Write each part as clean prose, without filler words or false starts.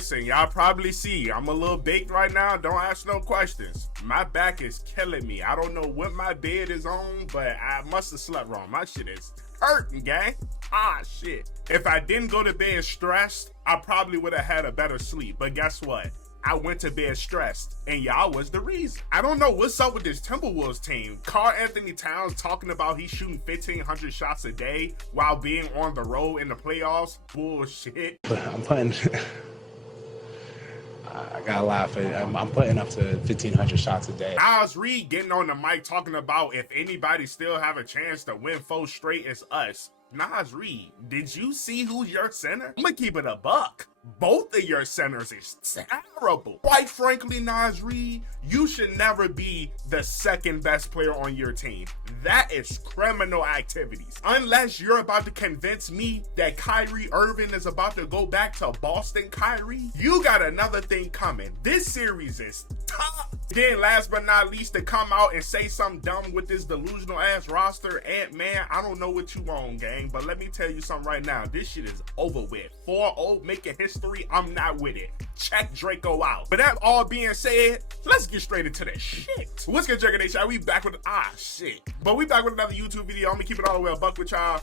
listen, y'all probably see I'm a little baked right now. Don't ask no questions. My back is killing me. I don't know what my bed is on, but I must have slept wrong. My shit is hurting, gang. Ah, shit. If I didn't go to bed stressed, I probably would have had a better sleep. But guess what? I went to bed stressed, and y'all was the reason. I don't know what's up with this Timberwolves team. Karl-Anthony Towns talking about he's shooting 1,500 shots a day while being on the road in the playoffs. Bullshit. I'm putting... I gotta laugh. I'm putting up to 1,500 shots a day. Nas Reed getting on the mic talking about if anybody still have a chance to win 4 straight, it's us. Nas Reed, did you see who's your center? I'm gonna keep it a buck. Both of your centers is terrible. Quite frankly, Nas Reed, you should never be the second best player on your team. That is criminal activities. Unless you're about to convince me that Kyrie Irving is about to go back to Boston Kyrie, you got another thing coming. This series is tough. Then last but not least, to come out and say something dumb with this delusional ass roster, man, I don't know what you on, gang, but let me tell you something right now. This shit is over with. 4-0 making history, I'm not with it. Check Draco out. But that all being said, let's get straight into that shit. What's good, Draco Nation? We back with shit. But we back with another YouTube video. I'm gonna keep it all the way a buck with y'all.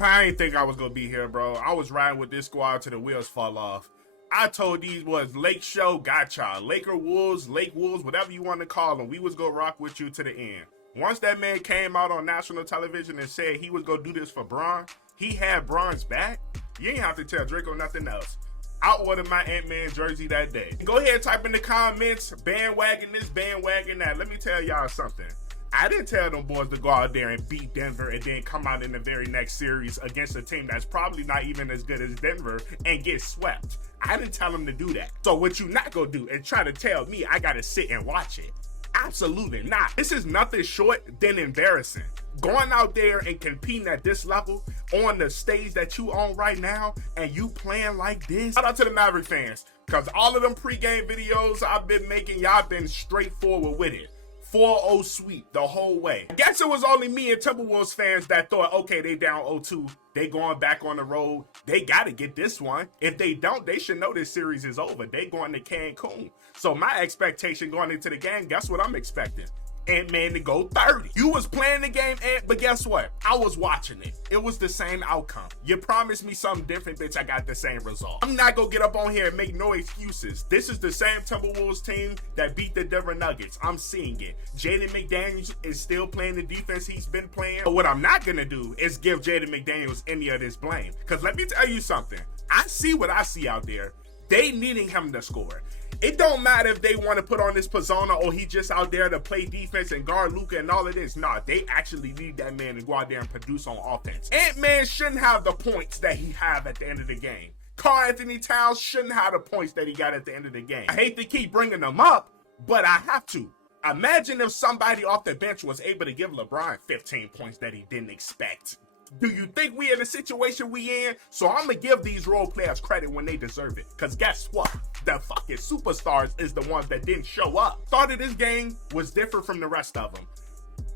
I ain't think I was gonna be here, bro. I was riding with this squad till the wheels fall off. I told these was Lake Show, got y'all. Laker Wolves, Lake Wolves, whatever you want to call them. We was gonna rock with you to the end. Once that man came out on national television and said he was gonna do this for Bron, he had Bron's back. You ain't have to tell Draco nothing else. I ordered my Ant-Man jersey that day. Go ahead, type in the comments, bandwagon this, bandwagon that. Let me tell y'all something. I didn't tell them boys to go out there and beat Denver and then come out in the very next series against a team that's probably not even as good as Denver and get swept. I didn't tell them to do that. So what you not gonna do is try to tell me I gotta sit and watch it. Absolutely not. This is nothing short than embarrassing. Going out there and competing at this level on the stage that you on right now and you playing like this. Shout out to the Maverick fans, because all of them pregame videos I've been making, y'all been straightforward with it. 4-0 sweep the whole way. I guess it was only me and Timberwolves fans that thought, okay, they down 0-2. They going back on the road. They got to get this one. If they don't, they should know this series is over. They going to Cancun. So my expectation going into the game, guess what I'm expecting? Ant-Man to go 30. You was playing the game, Ant, but guess what? I was watching it. It was the same outcome. You promised me something different, bitch. I got the same result. I'm not gonna get up on here and make no excuses. This is the same Timberwolves team that beat the Denver Nuggets. I'm seeing it. Jaden McDaniels is still playing the defense he's been playing. But what I'm not gonna do is give Jaden McDaniels any of this blame. Because let me tell you something. I see what I see out there. They needing him to score. It don't matter if they want to put on this persona or he just out there to play defense and guard Luka and all of this. Nah, they actually need that man to go out there and produce on offense. Ant-Man shouldn't have the points that he have at the end of the game. Karl-Anthony Towns shouldn't have the points that he got at the end of the game. I hate to keep bringing them up, but I have to. Imagine if somebody off the bench was able to give LeBron 15 points that he didn't expect. Do you think we in the situation we in? So I'm gonna give these role players credit when they deserve it. Cause guess what? The fucking superstars is the ones that didn't show up. Thought of this game was different from the rest of them.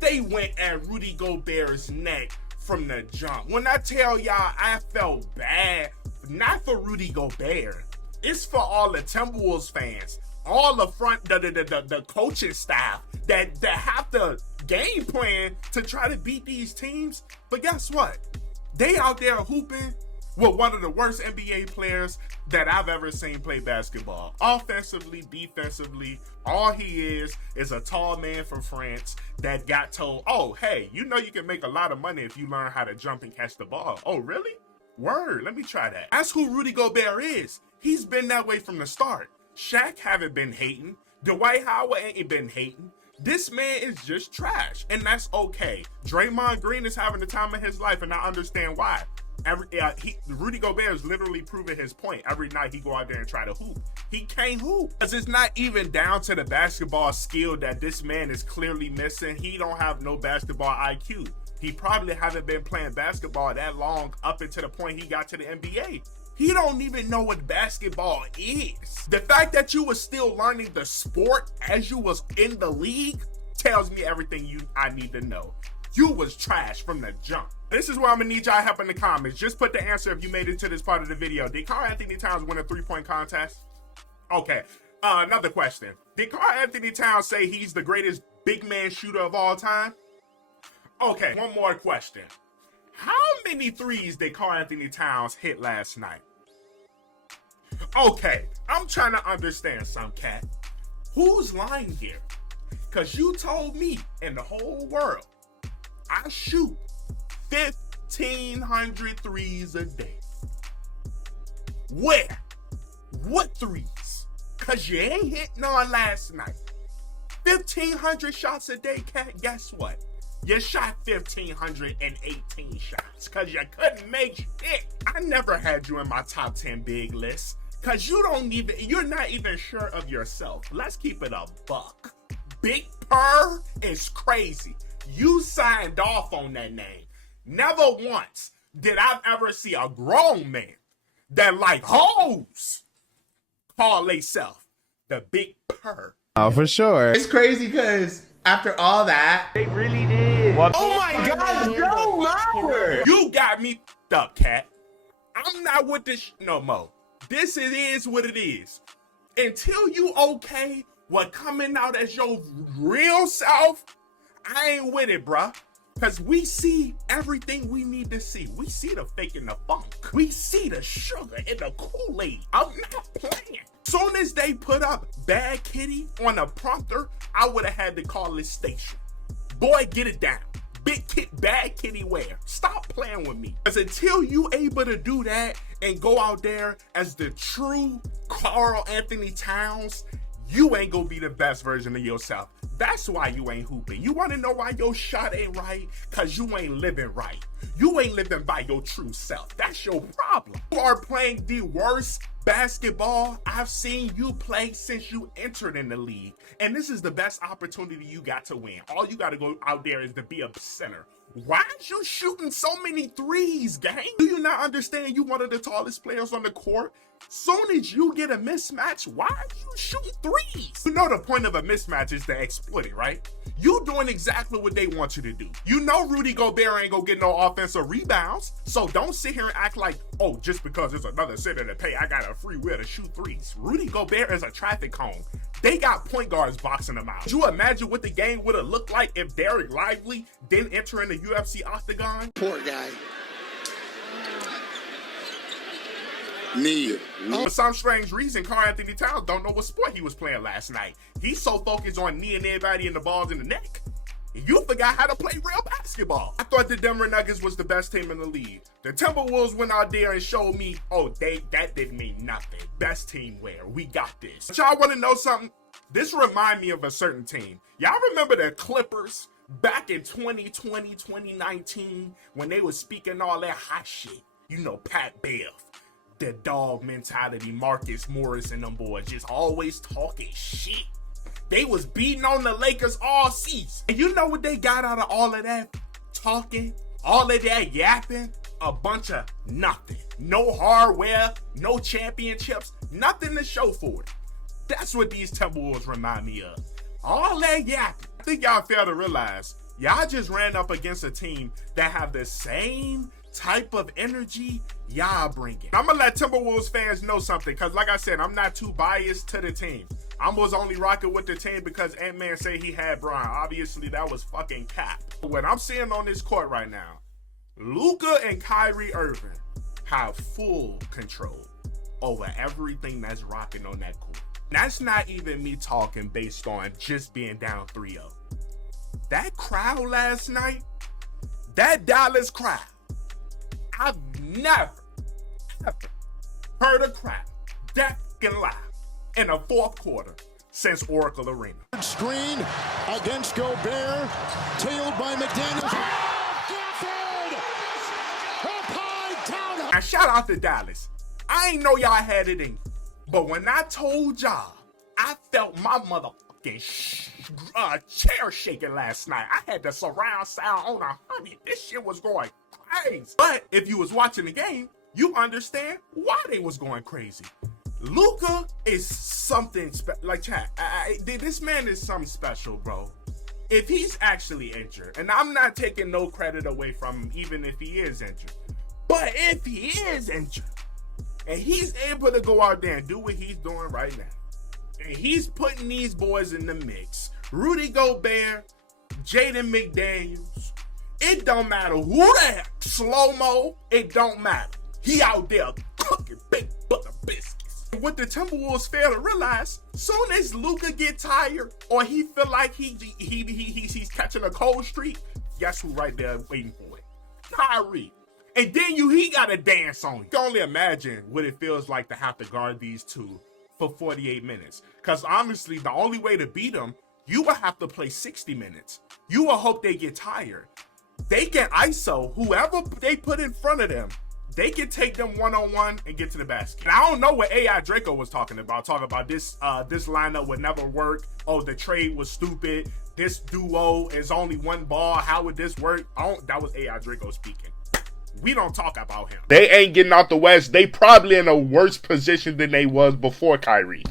They went at Rudy Gobert's neck from the jump. When I tell y'all I felt bad, not for Rudy Gobert. It's for all the Timberwolves fans. All the front, the coaching staff that have the game plan to try to beat these teams. But guess what? They out there hooping with one of the worst NBA players that I've ever seen play basketball. Offensively, defensively, all he is a tall man from France that got told, oh, hey, you know you can make a lot of money if you learn how to jump and catch the ball. Oh, really? Word, let me try that. That's who Rudy Gobert is. He's been that way from the start. Shaq haven't been hating. Dwight Howard ain't been hating. This man is just trash, and that's okay. Draymond Green is having the time of his life, and I understand why. Rudy Gobert is literally proving his point. Every night he go out there and try to hoop. He can't hoop. Because it's not even down to the basketball skill that this man is clearly missing. He don't have no basketball IQ. He probably haven't been playing basketball that long up until the point he got to the NBA. He don't even know what basketball is. The fact that you was still learning the sport as you was in the league tells me everything I need to know. You was trash from the jump. This is where I'm gonna need y'all help in the comments. Just put the answer if you made it to this part of the video. Did Karl-Anthony Towns win a 3-point contest? Okay, another question. Did Karl-Anthony Towns say he's the greatest big man shooter of all time? Okay, one more question. How many threes did Karl-Anthony Towns hit last night? Okay, I'm trying to understand some cat. Who's lying here? Because you told me in the whole world, I shoot 1,500 threes a day. Where? What threes? Because you ain't hit none last night. 1,500 shots a day, cat. Guess what? You shot 1,518 shots because you couldn't make shit. I never had you in my top 10 big list because you're not even sure of yourself. Let's keep it a buck. Big Purr is crazy. You signed off on that name. Never once did I ever see a grown man that like hoes call theyself the Big Purr. Oh, for sure. It's crazy because after all that, They really did. oh my God, no matter. You got me f***ed up, cat. I'm not with this no more. This is what it is. Until you okay what coming out as your real self, I ain't with it, bruh. Because we see everything we need to see. We see the fake and the funk. We see the sugar and the Kool-Aid. I'm not playing. Soon as they put up Bad Kitty on a prompter, I would have had to call this station. Boy, get it down. Bad Kitty wear. Stop playing with me. Because until you able to do that and go out there as the true Karl-Anthony Towns, you ain't gonna be the best version of yourself. That's why you ain't hooping. You wanna know why your shot ain't right? Cause you ain't living right. You ain't living by your true self. That's your problem. You are playing the worst basketball I've seen you play since you entered in the league. And this is the best opportunity you got to win. All you gotta go out there is to be a center. Why is you shooting so many threes, gang? Do you not understand you one of the tallest players on the court? Soon as you get a mismatch, why are you shooting threes? You know the point of a mismatch is to exploit it, right? You doing exactly what they want you to do. You know Rudy Gobert ain't gonna get no offensive rebounds, so don't sit here and act like, oh, just because there's another center to pay, I got a free will to shoot threes. Rudy Gobert is a traffic cone. They got point guards boxing them out. Could you imagine what the game would have looked like if Derek Lively didn't enter in the UFC octagon? Poor guy. Knee. For some strange reason, Karl-Anthony Towns don't know what sport he was playing last night. He's so focused on kneeing everybody in the balls in the neck. You forgot how to play real basketball. I thought the Denver Nuggets was the best team in the league. The Timberwolves went out there and showed me, oh, that didn't mean nothing. Best team where? We got this. But y'all want to know something? This remind me of a certain team. Y'all remember the Clippers back in 2020, 2019 when they was speaking all that hot shit? You know, Pat Bev, the dog mentality, Marcus Morris and them boys just always talking shit. They was beating on the Lakers all season. And you know what they got out of all of that talking, all of that yapping? A bunch of nothing. No hardware, no championships, nothing to show for it. That's what these Timberwolves remind me of. All that yapping. I think y'all fail to realize, y'all just ran up against a team that have the same type of energy y'all bringing. I'm gonna let Timberwolves fans know something, because like I said, I'm not too biased to the team. I was only rocking with the team because Ant-Man said he had Brian. Obviously, that was fucking cap. What I'm seeing on this court right now, Luka and Kyrie Irving have full control over everything that's rocking on that court. That's not even me talking based on just being down 3-0. That crowd last night, that Dallas crowd, I've never, ever heard a crowd that fucking loud in the fourth quarter since Oracle Arena. Screen against Gobert, tailed by McDaniels. Now shout out to Dallas. I ain't know y'all had it in you, but when I told y'all, I felt my motherfucking chair shaking last night. I had the surround sound on 100. This shit was going crazy. But if you was watching the game, you understand why they was going crazy. Luka is something like chat. This man is something special, bro. if he's actually injured, and I'm not taking no credit away from him, even if he is injured, but if he is injured, and he's able to go out there and do what he's doing right now, and he's putting these boys in the mix, Rudy Gobert, Jaden McDaniels, it don't matter who the heck, slow-mo, it don't matter. He out there cooking big butter biscuits. What the Timberwolves fail to realize, soon as Luka get tired or he feel like he's catching a cold streak, guess who right there waiting for it? Kyrie. And then he got to dance on you. You can only imagine what it feels like to have to guard these two for 48 minutes. Because honestly, the only way to beat them, you will have to play 60 minutes. You will hope they get tired. They can ISO whoever they put in front of them. They can take them one-on-one and get to the basket. And I don't know what AI Draco was talking about this this lineup would never work. Oh, the trade was stupid. This duo is only one ball. How would this work? That was AI Draco speaking. We don't talk about him. They ain't getting out the West. They probably in a worse position than they was before Kyrie.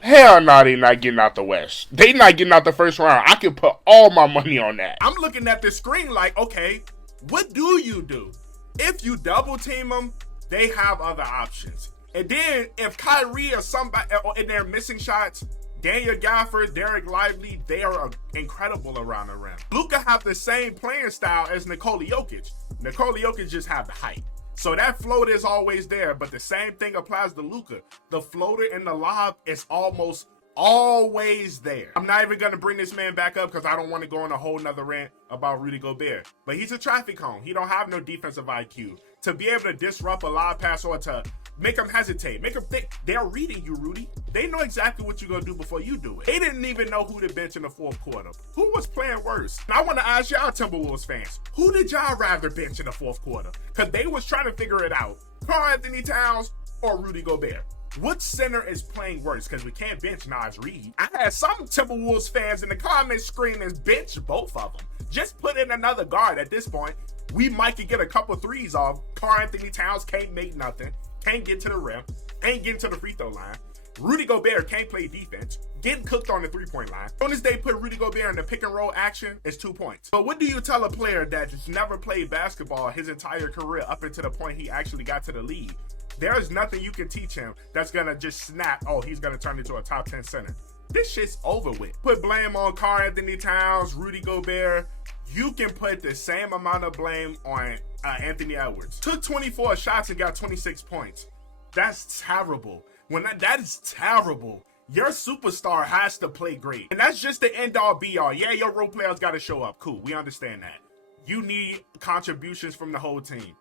Hell no, they not getting out the West. They not getting out the first round. I can put all my money on that. I'm looking at the screen like, okay, what do you do? If you double team them, they have other options. And then if Kyrie or somebody, and they're missing shots, Daniel Gafford, Derek Lively, they are incredible around the rim. Luka have the same playing style as Nikola Jokic. Nikola Jokic just have the height. So that floater is always there, but the same thing applies to Luka. The floater and the lob is almost always there. I'm not even going to bring this man back up because I don't want to go on a whole nother rant about Rudy Gobert. But he's a traffic cone. He don't have no defensive IQ. To be able to disrupt a lob pass or to make them hesitate, make them think, they're reading you, Rudy. They know exactly what you're going to do before you do it. They didn't even know who to bench in the fourth quarter. Who was playing worse? And I want to ask y'all Timberwolves fans, who did y'all rather bench in the fourth quarter? Because they was trying to figure it out. Karl-Anthony Towns or Rudy Gobert? What center is playing worse? Because we can't bench Naz Reid. I had some Timberwolves fans in the comments screaming, bench both of them. Just put in another guard at this point. We might could get a couple threes off. Karl-Anthony Towns can't make nothing. Can't get to the rim. Ain't getting to the free throw line. Rudy Gobert can't play defense. Getting cooked on the three-point line. As soon as they put Rudy Gobert in the pick and roll action, it's 2 points. But what do you tell a player that just never played basketball his entire career up until the point he actually got to the league? There's nothing you can teach him that's gonna just snap, oh, he's gonna turn into a top 10 center. This shit's over with. Put blame on Karl-Anthony Towns, Rudy Gobert. You can put the same amount of blame on Anthony Edwards. Took 24 shots and got 26 points. That's terrible. That is terrible. Your superstar has to play great. And that's just the end all be all. Yeah, your role players got to show up. Cool, we understand that. You need contributions from the whole team.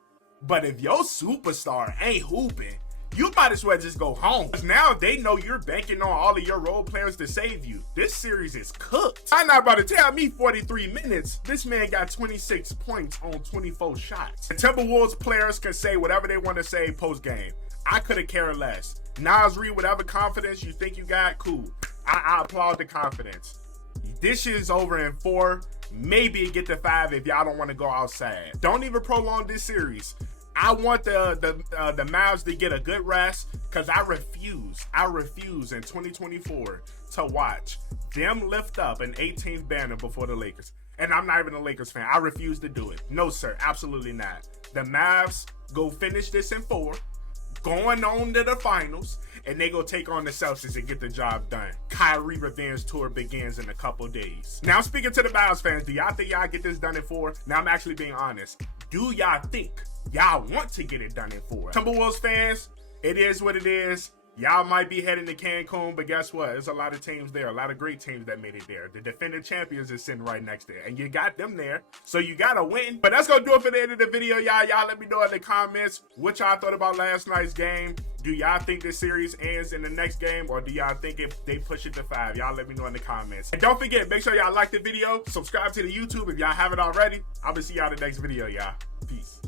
But if your superstar ain't hooping, you might as well just go home. Because now they know you're banking on all of your role players to save you. This series is cooked. I'm not about to tell me 43 minutes. This man got 26 points on 24 shots. The Timberwolves players can say whatever they want to say post-game. I could have cared less. Naz Reid, whatever confidence you think you got, cool. I applaud the confidence. This shit is over in 4. Maybe get to 5 if y'all don't want to go outside. Don't even prolong this series. I want the Mavs to get a good rest because I refuse in 2024 to watch them lift up an 18th banner before the Lakers. And I'm not even a Lakers fan. I refuse to do it. No, sir. Absolutely not. The Mavs go finish this in 4, going on to the finals, and they go take on the Celtics and get the job done. Kyrie revenge tour begins in a couple days. Now, speaking to the Mavs fans, do y'all think y'all get this done in 4? Now, I'm actually being honest. Do y'all think y'all want to get it done in 4? Timberwolves fans, it is what it is. Y'all might be heading to Cancun, but guess what? There's a lot of teams there, a lot of great teams that made it there. The defending champions is sitting right next there, and you got them there, so you gotta win. But that's gonna do it for the end of the video, y'all. Y'all let me know in the comments what y'all thought about last night's game. Do y'all think this series ends in the next game, or do y'all think if they push it to 5? Y'all let me know in the comments. And don't forget, make sure y'all like the video, subscribe to the YouTube if y'all haven't already. I'm gonna see y'all in the next video, y'all. Peace.